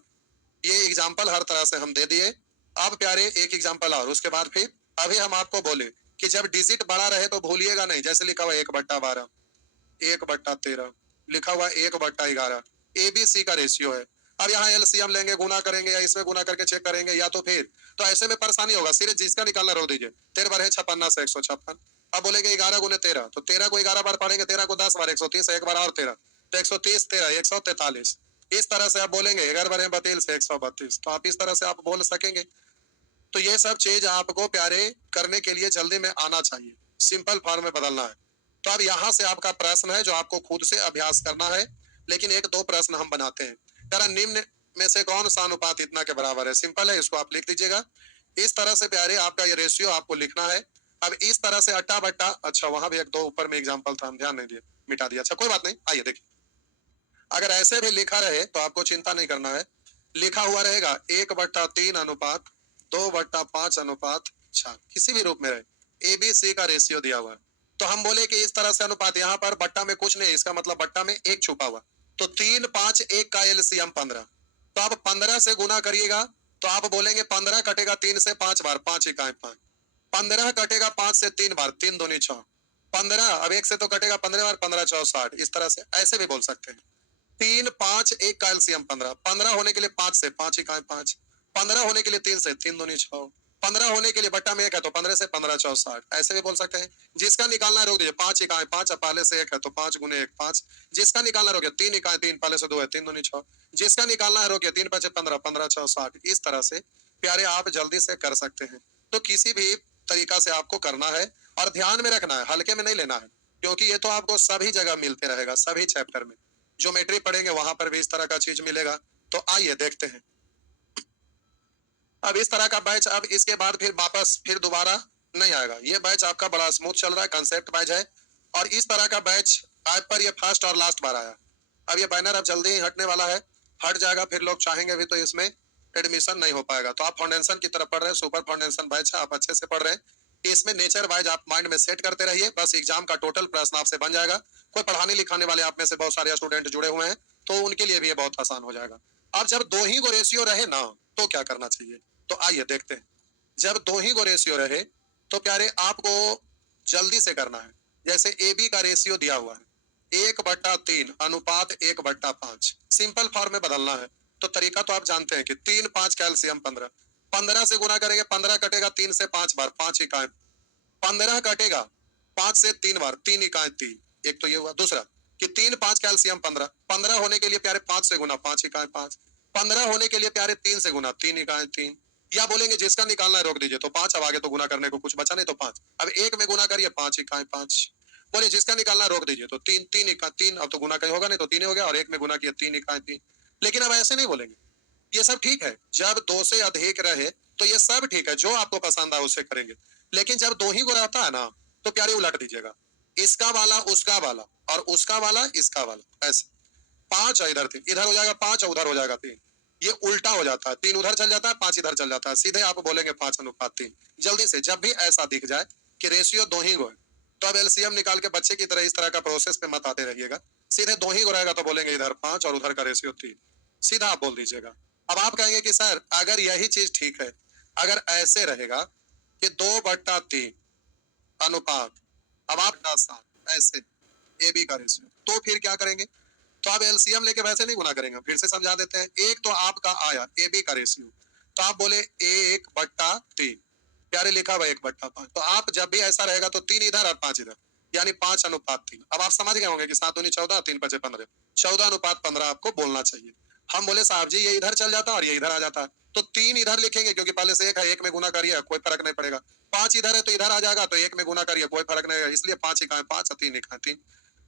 ये एग्जाम्पल हर तरह से हम दे दिए। अब प्यारे एक एग्जाम्पल और, उसके बाद फिर अभी हम आपको बोले कि जब डिजिट बड़ा रहे तो भूलिएगा नहीं, जैसे लिखा हुआ 1/12, 1/13, लिखा हुआ 1/11, एबीसी का रेशियो है। अब यहाँ एलसीएम लेंगे, गुना करेंगे, या इसमें गुना करके चेक करेंगे, या तो फिर तो ऐसे में परेशानी होगा। सिर्फ जिसका निकालना रोक दीजिए, 13 बार है 56 से 156। अब बोलेंगे 11 गुने 13, तो 13 को 11 बार पढ़ेंगे, 13 को 10 बार 130, एक बार और 13, तो 130 13 143। इस तरह से आप बोलेंगे 11 बार 32 से 132, तो आप इस तरह से आप बोल सकेंगे। तो ये सब चीज आपको प्यारे करने के लिए जल्दी में आना चाहिए, सिंपल फॉर्म में बदलना है। तो अब यहाँ से आपका प्रश्न है जो आपको खुद से अभ्यास करना है, लेकिन एक दो प्रश्न हम बनाते हैं। जरा निम्न में से कौन सा अनुपात इतना के बराबर है? सिंपल है, इसको आप लिख दीजिएगा इस तरह से प्यारे आपका ये रेशियो आपको लिखना है। अब इस तरह से अट्टा बट्टा, अच्छा वहां भी एक दो ऊपर में एग्जांपल था, हम ध्यान नहीं दिए, मिटा दिया, अच्छा कोई बात नहीं। आइए देखिए, अगर ऐसे भी लिखा रहे तो आपको चिंता नहीं करना है। लिखा हुआ रहेगा 1/3 अनुपात 2/5 अनुपात 4, किसी भी रूप में रहे, ABC का रेशियो दिया हुआ है। तो हम बोले कि इस तरह से अनुपात, यहाँ पर बट्टा में कुछ नहीं, इसका मतलब बट्टा में एक छुपा हुआ, तो 3 5 1 का एलसीएम 15। तो आप 15 से गुना करिएगा, तो आप बोलेंगे 15 कटेगा 3 से 5 बार, 5 इकाई 5। 15 कटेगा 5 से 3 बार, 3 दूनी 6। 15 अब एक से तो कटेगा 15 बार, 15 6 60, इस तरह से ऐसे भी बोल सकते हैं। 3 5 1 का एलसीएम 15, 15 होने के लिए 5 से 5 इकाई 5, 15 होने के लिए 3 से 3 दूनी 6, 15 होने के लिए बट्टा में एक है तो 15 से 15 6 60, ऐसे भी बोल सकते हैं। जिसका निकालना रोक दीजिए, 5 इकाई 5, पहले से एक है तो 5 गुने 1 5। जिसका निकालना रोक 3 इकाई 3, पहले से 2 है, 3 दूनी 6। जिसका निकालना है रोक 3 5 15, 15 6 60, इस तरह से प्यारे आप जल्दी से कर सकते हैं। तो किसी भी तरीका से आपको करना है और ध्यान में रखना है, हल्के में नहीं लेना है, क्योंकि ये तो आपको सभी जगह मिलते रहेगा, सभी चैप्टर में। ज्योमेट्री पढ़ेंगे वहां पर भी इस तरह का चीज मिलेगा। तो आइए देखते हैं। अब इस तरह का बैच अब इसके बाद फिर वापस फिर दोबारा नहीं आएगा। ये बैच आपका बड़ा स्मूथ चल रहा है, कंसेप्ट बैच है, और इस तरह का बैच आज पर ये फर्स्ट और लास्ट बार आया। अब ये बैनर अब जल्दी ही हटने वाला है, हट जाएगा, फिर लोग चाहेंगे भी तो इसमें एडमिशन नहीं हो पाएगा। तो आप फाउंडेशन की तरफ पढ़ रहे हैं, सुपर फाउंडेशन बैच है, आप अच्छे से पढ़ रहे हैं। इसमें नेचर वाइज आप माइंड में सेट करते रहिए, बस एग्जाम का टोटल प्रश्न आपसे बन जाएगा। कोई पढ़ाने लिखाने वाले आप में से बहुत सारे स्टूडेंट जुड़े हुए हैं, तो उनके लिए भी ये बहुत आसान हो जाएगा। अब जब दो ही को रेशियो रहे ना, तो क्या करना चाहिए, तो आइए देखते हैं। जब दो ही को रेशियो रहे तो प्यारे आपको जल्दी से करना है। जैसे ए बी का रेशियो दिया हुआ है 1/3 अनुपात 1/5, सिंपल फॉर्म में बदलना है। तो तरीका तो आप जानते हैं कि 3 5 कैल्शियम 15, 15 से गुना करेंगे, 15 कटेगा 3 से 5 बार, 5 इकाई। 15 कटेगा 5 से 3 बार, 3 इकाई 3। एक तो ये हुआ। दूसरा कि 3 5 कैल्शियम 15, 15 होने के लिए प्यारे 5 से गुना, 5 इकाई 5। 15 होने के लिए प्यारे 3 से गुना, 3 इकाई 3। या बोलेंगे जिसका निकालना है रोक दीजिए, तो 5, अब आगे तो गुना करने को कुछ बचा नहीं, तो 5। अब एक में गुना करिए, 5 इकाई 5। बोले जिसका निकालना रोक दीजिए, तो 3 3 इकाई 3, अब तो गुना कहीं होगा नहीं, तो 3 हो गया, और एक में गुना किया 3 इकाई 3। लेकिन अब ऐसे नहीं बोलेंगे, ये सब ठीक है। जब दो से अधिक रहे तो ये सब ठीक है, जो आपको पसंद आए उससे करेंगे। लेकिन जब दो ही को रहता है ना, तो प्यारे उलट दीजिएगा, इसका वाला उसका वाला और उसका वाला इसका वाला, ऐसे। 5 है इधर 3, इधर हो जाएगा 5 और उधर हो जाएगा 3। ये उल्टा हो जाता है, 3 उधर चल जाता है, 5 इधर चल जाता है, सीधे आप बोलेंगे 5:3। जल्दी से जब भी ऐसा दिख जाए कि रेशियो दो ही को है, तो अब एलसीएम निकाल के बच्चे की तरह इस तरह का प्रोसेस पे मत आते रहिएगा। सीधे दो ही को रहेगा तो बोलेंगे इधर 5 और उधर का रेशियो 3, सीधा आप बोल दीजिएगा। अब आप कहेंगे कि सर अगर यही चीज ठीक है, अगर ऐसे रहेगा कि 2/3 अनुपात, अब आप 7 ऐसे ए बी का रेशियो, तो फिर क्या करेंगे, तो आप एलसीएम लेके वैसे नहीं गुना करेंगे, फिर से समझा देते हैं। एक तो आपका आया ए बी का रेशियो, तो आप बोले 1/3, प्यारे लिखा हुआ 1/5। तो आप जब भी ऐसा रहेगा तो 3 इधर और 5 इधर, यानी 5:3। अब आप समझ गए होंगे कि 7 दूनी 14, 3 5 15, 14:15 आपको बोलना चाहिए। हम बोले साहब जी ये इधर चल जाता और ये इधर आ जाता है, तो 3 इधर लिखेंगे क्योंकि पहले से एक है, एक में गुना करिए कोई फर्क नहीं पड़ेगा। 5 इधर है तो इधर आ जाएगा, तो एक में गुना करिए कोई फर्क नहीं है, इसलिए 5 इकाई 5 और 3 इकाई 3।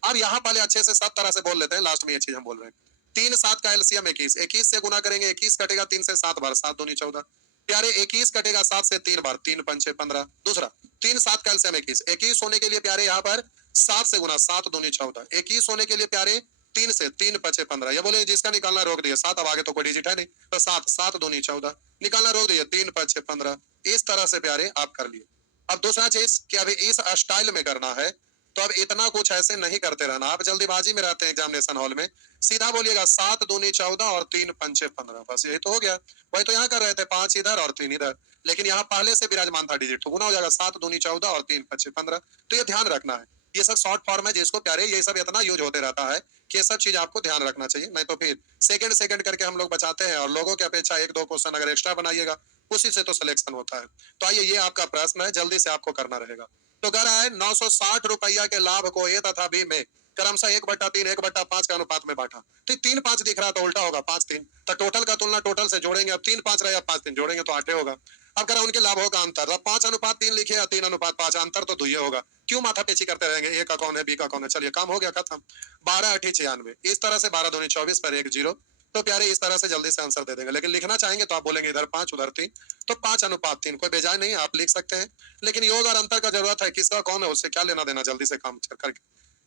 अब यहाँ पहले अच्छे से सब तरह से बोल लेते हैं, लास्ट में ये चीज हम बोल रहे हैं। 3 7 का एलसीएम 21, 21 से गुना करेंगे, 21 कटेगा 3 से 7 बार, 7 दूनी 14। प्यारे 21 कटेगा 7 से 3 बार, 3 पंचे 15। दूसरा 3 7 का एलसीएम 21, 21 होने के लिए प्यारे यहाँ पर 7 से गुना, 7 दूनी 14। 21 होने के लिए प्यारे 3 से 3 पचे 15। ये बोले जिसका निकालना रोक दिया 7, अब आगे तो कोई डिजिट है नहीं, तो 7 7 दूनी 14, निकालना रोक दिया 3 पचे 15। इस तरह से प्यारे आप कर लिए। अब दूसरा चीज कि अभी इस स्टाइल में करना है, तो अब इतना कुछ ऐसे नहीं करते रहना। आप जल्दीबाजी में रहते हैं एग्जामिनेशन हॉल में, सीधा बोलिएगा 7 दूनी 14 और 3 पंचे 15, बस यही तो हो गया। वही तो यहाँ कर रहे थे, 5 इधर और 3 इधर, लेकिन यहाँ पहले से विराजमान था डिजिट, तो गुना हो जाएगा 7 दूनी 14 और 3 पंचे 15। तो ये ध्यान रखना है, ये सब शॉर्ट फॉर्म है जिसको प्यारे ये सब इतना यूज होते रहता है कि ये सब चीज आपको ध्यान रखना चाहिए, नहीं तो फिर सेकंड सेकंड करके हम लोग बचाते हैं, और लोगों की अपेक्षा 1 2 क्वेश्चन अगर एक्स्ट्रा बनाइएगा उसी से तो सिलेक्शन होता है। तो आइए ये आपका प्रश्न है, जल्दी से आपको करना रहेगा। तो कह रहा है 960 रुपया के लाभ को ए तथा बी में क्रमशः 1/3 1/5 के अनुपात में बांटा। तो 3 5 दिख रहा तो उल्टा होगा 5 3, तो टोटल का तुलना टोटल से जोड़ेंगे, अब 3 5 रहे, 5 3 जोड़ेंगे तो 8 होगा। अब कह रहा उनके लाभों का अंतर, अब 5:3 लिखे या 3:5, अंतर तो 2 होगा, क्यों माथा पेची करते रहेंगे, ए का कौन है बी का कौन है, चलिए काम हो गया खत्म। 12 8 96, इस तरह से 12 दूनी 24 पर 1 0, तो प्यारे इस तरह से जल्दी से आंसर दे देंगे। लेकिन लिखना चाहेंगे तो आप बोलेंगे इधर 5 उधर 3, तो 5:3 कोई बेजाय नहीं है, आप लिख सकते हैं। लेकिन योग और अंतर का जरूरत है, किसका कौन है उससे क्या लेना देना, जल्दी से काम करके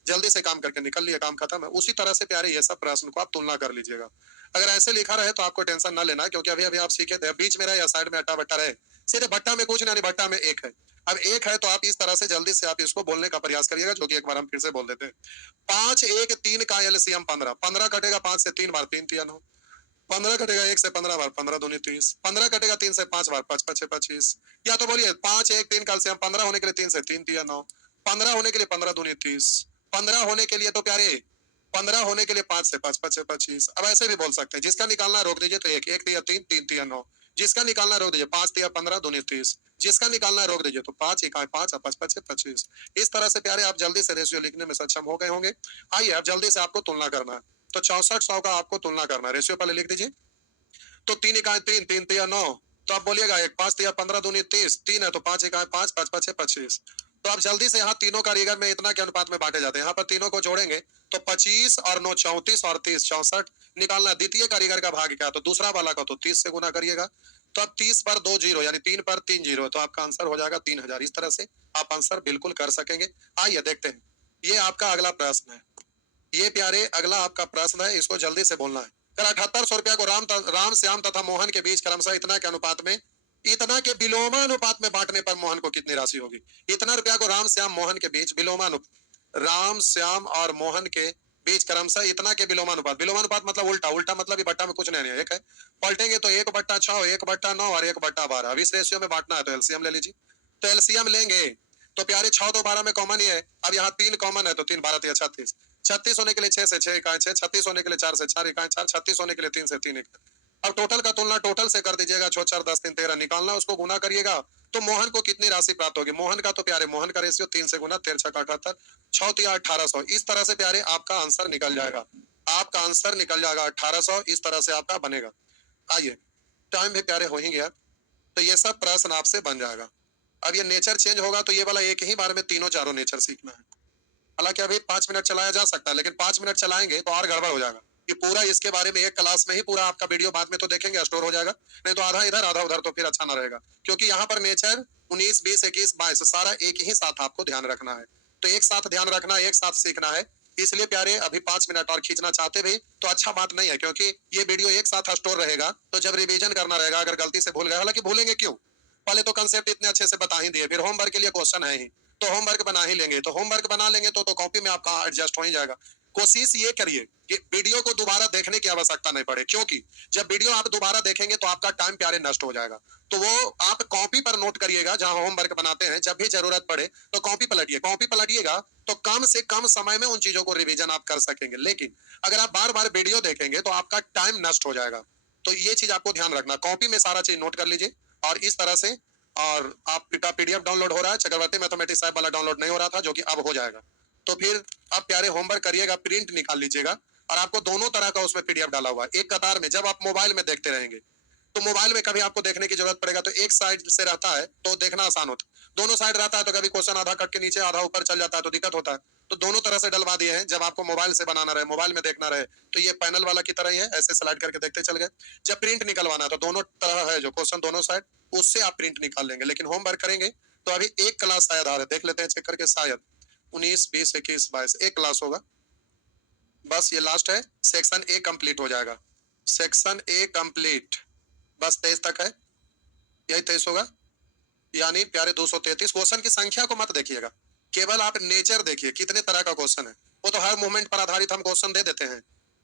जल्दी से काम करके निकल लिया, काम खत्म है। उसी तरह से प्यारे ये सब प्रश्न को आप तुलना कर लीजिएगा। अगर ऐसे लिखा रहे तो आपको टेंशन ना लेना, क्योंकि अभी अभी आप सीखे थे, बीच में रहे या साइड में अट्टा बट्टा रहे, सीधे भट्टा में कुछ नहीं, भट्टा में एक है। अब एक है तो आप इस तरह से जल्दी से आप इसको बोलने का प्रयास करिएगा, जो कि एक बार हम फिर से बोल देते हैं। 5 1 3 का एलसीएम 15, 15 कटेगा 5 से 3 बार, 3 3 9, 15 कटेगा 1 से 15 बार, 15 दूनी 30, 15 कटेगा 3 से 5 बार, 5 5 25। या तो बोलिए 5 1 3 का एलसीएम 15 होने के लिए 3 से 3 3 9, 15 होने के लिए 15 दूनी 30, 15 होने के लिए तो प्यारे 15 होने के लिए 5 से 5 5 25। अब ऐसे भी बोल सकते हैं, जिसका निकालना रोक दीजिए तो 1 1 3 3 3 9, जिसका निकालना रोक दीजिए 5 15 दूनी 30, जिसका निकालना रोक दीजिए तो 5 1 5 5 5 25। इस तरह से प्यारे आप जल्दी से रेशियो लिखने में सक्षम हो गए होंगे। आइए अब जल्दी से आपको तुलना करना है, तो 6400 का आपको तुलना करना है। रेशियो पहले लिख दीजिए। तो 3 इकाई 3 3 तिया 9, तो आप बोलिएगा 1 5 तिया 15 दूनी 30, 3 है तो 5 इकाई 5 5 5 25। तो आप जल्दी से यहाँ तीनों कारीगर में इतना के अनुपात में बांटे जाते हैं, यहाँ पर तीनों को जोड़ेंगे तो 25 और 9 34 और 30 64 निकालना। द्वितीय कारीगर का भाग क्या, तो दूसरा वाला का तो 30 से गुना करिएगा। तो अब 30 पर 2 जीरो यानी 3 पर 3 जीरो, तो आपका आंसर हो जाएगा 3000। इस तरह से आप आंसर बिल्कुल कर सकेंगे। आइए देखते हैं, ये आपका अगला प्रश्न है। ये प्यारे अगला आपका प्रश्न है, इसको जल्दी से बोलना है। अगर 7800 रुपया को राम श्याम तथा मोहन के बीच क्रमशः इतना के अनुपात में, इतना के विलोमानुपात में बांटने पर मोहन को कितनी राशि होगी। इतना रुपया को राम श्याम मोहन के बीच राम श्याम और मोहन के बीच क्रमशः इतना के विलोमानुपात, विलोमानुपात मतलब उल्टा, उल्टा मतलब बट्टा में कुछ नहीं है, एक है, पलटेंगे तो 1/6 1/9 और 1/12। अब इस रेशियो में बांटना है तो एलसीएम ले लीजिए। तो एलसीएम लेंगे तो प्यारे 6 तो 12 में कॉमन ही है। अब यहाँ 3 कॉमन है तो 3 12 36, 36 होने के लिए 6 से 6 इकाई 6, 36 होने के लिए 4 से 4 इकाई 4, 36 होने के लिए 3 से 3 इकाई। अब टोटल का तुलना टोटल से कर दीजिएगा, 6 4 10 3 13 निकालना, उसको गुना करिएगा तो मोहन को कितनी राशि प्राप्त होगी। मोहन का तो प्यारे मोहन का रेशियो 3 से गुना 13 6 78, 6 3 1800। इस तरह से प्यारे आपका आंसर निकल जाएगा, आपका आंसर निकल जाएगा 1800। इस तरह से आपका बनेगा। आइए टाइम भी प्यारे हो ही गया, तो ये सब प्रश्न आपसे बन जाएगा। अब ये नेचर चेंज होगा तो ये वाला एक ही बार में तीनों चारों नेचर सीखना है। हालांकि अभी 5 मिनट चलाया जा सकता है, लेकिन 5 मिनट चलाएंगे तो और गड़बड़ हो जाएगा। ये पूरा इसके बारे में एक क्लास में ही पूरा आपका वीडियो बाद में तो देखेंगे स्टोर हो जाएगा, नहीं तो आधा इधर आधा उधर, तो फिर अच्छा ना रहेगा। क्योंकि यहाँ पर नेचर 19 20 21 22 सारा एक ही साथ आपको ध्यान रखना है, तो एक साथ ध्यान रखना है, एक साथ सीखना है। इसलिए प्यारे अभी 5 मिनट और खींचना चाहते भी तो अच्छा बात नहीं है, क्योंकि ये वीडियो एक साथ स्टोर रहेगा तो जब रिवीजन करना रहेगा, अगर गलती से भूल गए, हालांकि भूलेंगे क्यों, पहले तो कंसेप्ट इतने अच्छे से बता ही दिए, फिर होमवर्क के लिए क्वेश्चन है ही, तो होमवर्क बना ही लेंगे, तो होमवर्क बना लेंगे तो कॉपी में आपका एडजस्ट हो ही जाएगा। कोशिश ये करिए कि वीडियो को दोबारा देखने की आवश्यकता नहीं पड़े, क्योंकि जब वीडियो आप दोबारा देखेंगे तो आपका टाइम प्यारे नष्ट हो जाएगा। तो वो आप कॉपी पर नोट करिएगा, जहां होमवर्क बनाते हैं, जब भी जरूरत पड़े तो कॉपी पलटिए, कॉपी पलटिएगा तो कम से कम समय में उन चीजों को रिवीजन आप कर सकेंगे। लेकिन अगर आप बार बार वीडियो देखेंगे तो आपका टाइम नष्ट हो जाएगा। तो ये चीज आपको ध्यान रखना, कॉपी में सारा चीज नोट कर लीजिए। और इस तरह से, और आपका पीडीएफ डाउनलोड हो रहा है, चक्रवर्ती मैथमेटिक्स साहब वाला डाउनलोड नहीं हो रहा था, जो कि अब हो जाएगा। तो फिर आप प्यारे होमवर्क करिएगा, प्रिंट निकाल लीजिएगा, और आपको दोनों तरह का उसमें पीडीएफ डाला हुआ है एक कतार में। जब आप मोबाइल में देखते रहेंगे तो मोबाइल में कभी आपको देखने की जरूरत पड़ेगा तो एक साइड से रहता है तो देखना आसान होता है, दोनों साइड रहता है तो कभी क्वेश्चन आधा कट के नीचे आधा ऊपर चल जाता है तो दिक्कत होता है। तो दोनों तरह से डलवा दिए हैं, जब आपको मोबाइल से बनाना रहे, मोबाइल में देखना रहे, तो ये पैनल वाला की तरह ही है, ऐसे स्लाइड करके देखते चल गए। जब प्रिंट निकलवाना है तो दोनों तरह है जो क्वेश्चन, दोनों साइड, उससे आप प्रिंट निकाल लेंगे। लेकिन होमवर्क करेंगे तो अभी एक क्लास शायद आ रहा है, देख लेते हैं चेक करके, शायद 19 20 21 22 एक क्लास होगा, बस ये लास्ट है। सेक्शन ए कंप्लीट हो जाएगा, सेक्शन ए कंप्लीट, बस 23 तक है, यही 23 होगा। यानी प्यारे 233 क्वेश्चन की संख्या को मत देखिएगा, केवल आप नेचर देखिए कितने तरह का क्वेश्चन है। वो तो हर मूवमेंट पर आधारित हम क्वेश्चन दे देते हैं,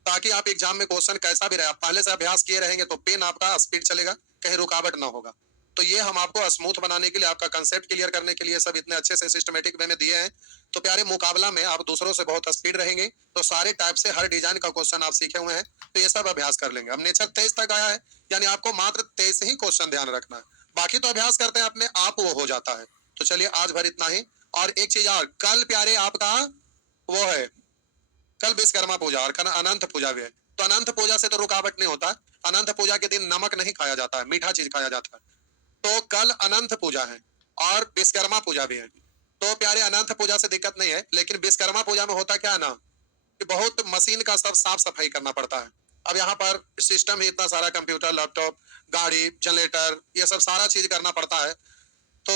ताकि आप एग्जाम में क्वेश्चन कैसा भी रहे, आप पहले से अभ्यास किए रहेंगे तो पेन आपका स्पीड चलेगा, कहीं रुकावट ना होगा। तो ये हम आपको स्मूथ बनाने के लिए, आपका कंसेप्ट क्लियर करने के लिए सब इतने अच्छे से सिस्टमेटिक वे में दिए हैं। तो प्यारे मुकाबला में आप दूसरों से बहुत स्पीड रहेंगे, तो सारे टाइप से हर डिजाइन का क्वेश्चन आप सीखे हुए हैं, तो ये सब अभ्यास कर लेंगे। अब नेचर 23 तक आया है, यानी आपको मात्र 23 ही क्वेश्चन ध्यान रखना है, बाकी तो अभ्यास करते हैं अपने आप वो हो जाता है। तो चलिए आज भर इतना ही। और एक चीज और, कल प्यारे आपका वो है, कल विश्वकर्मा पूजा और कल अनंत पूजा भी है। तो अनंत पूजा से तो रुकावट नहीं होता, अनंत पूजा के दिन नमक नहीं खाया जाता है, मीठा चीज खाया जाता है। तो कल अनंत पूजा है और विश्वकर्मा पूजा भी है। तो प्यारे अनंत पूजा से दिक्कत नहीं है, लेकिन विश्वकर्मा पूजा में होता क्या है ना, कि बहुत मशीन का सब साफ सफाई करना पड़ता है। अब यहाँ पर सिस्टम ही इतना सारा, कंप्यूटर, लैपटॉप, गाड़ी, जनरेटर, ये सब सारा चीज करना पड़ता है। तो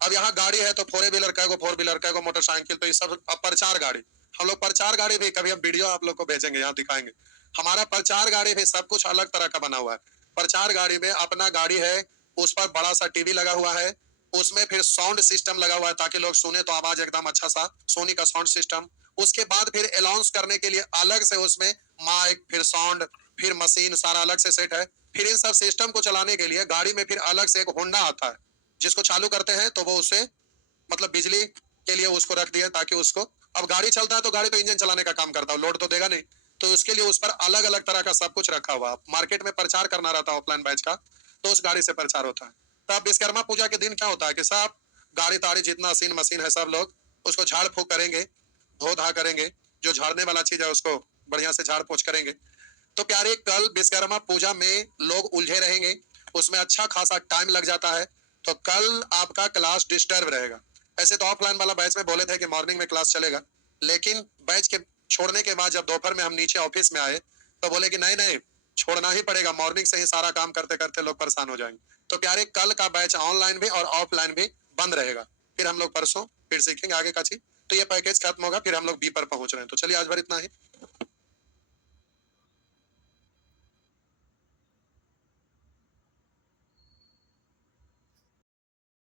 अब यहाँ गाड़ी है तो फोर व्हीलर का फोर व्हीलर का मोटरसाइकिल, तो ये सब अब प्रचार गाड़ी, हम लोग प्रचार गाड़ी भी कभी हम वीडियो आप लोग को भेजेंगे, यहाँ दिखाएंगे। हमारा प्रचार गाड़ी भी सब कुछ अलग तरह का बना हुआ है। प्रचार गाड़ी में अपना गाड़ी है, उस पर बड़ा सा टीवी लगा हुआ है, उसमें फिर साउंड सिस्टम लगा हुआ है ताकि लोग सुने तो आवाज एकदम अच्छा सा, सोनी का साउंड सिस्टम। उसके बाद फिर अनाउंस करने के लिए अलग से उसमें माइक, फिर साउंड, फिर मशीन, सारा अलग से सेट है। फिर इन सब सिस्टम को चलाने के लिए गाड़ी में फिर अलग से एक होंडा आता है, जिसको चालू करते हैं तो वो उसे मतलब बिजली के लिए उसको रख दिया ताकि उसको, अब गाड़ी चलता है तो गाड़ी तो इंजन चलाने का काम करता है, लोड तो देगा नहीं, तो उसके लिए उस पर अलग अलग तरह का सब कुछ रखा हुआ। मार्केट में प्रचार करना रहता है ऑफलाइन बैच का, तो उस गाड़ी से प्रचार होता है। तब विश्वकर्मा पूजा के दिन क्या होता है कि सब गाड़ी ताड़ी जितना सीन मशीन है सब लोग उसको झाड़ फूक करेंगे, धो धा करेंगे, जो झाड़ने वाला चीज है उसको बढ़िया से झाड़ पोछ करेंगे। तो प्यारे कल विश्वकर्मा पूजा में लोग उलझे रहेंगे, उसमें अच्छा खासा टाइम लग जाता है, तो कल आपका क्लास डिस्टर्ब रहेगा। ऐसे तो ऑफलाइन वाला बैच में बोले थे कि मॉर्निंग में क्लास चलेगा, लेकिन बैच के छोड़ने के बाद जब दोपहर में हम नीचे ऑफिस में आए तो बोले कि नहीं नहीं, छोड़ना ही पड़ेगा, मॉर्निंग से ही सारा काम करते करते लोग परेशान हो जाएंगे। तो प्यारे कल का बैच ऑनलाइन भी और ऑफलाइन भी बंद रहेगा। फिर हम लोग परसों फिर सीखेंगे आगे का चीज। तो ये पैकेज खत्म होगा, फिर हम लोग बी पर पहुंच रहे हैं। तो चलिए आज भर इतना ही।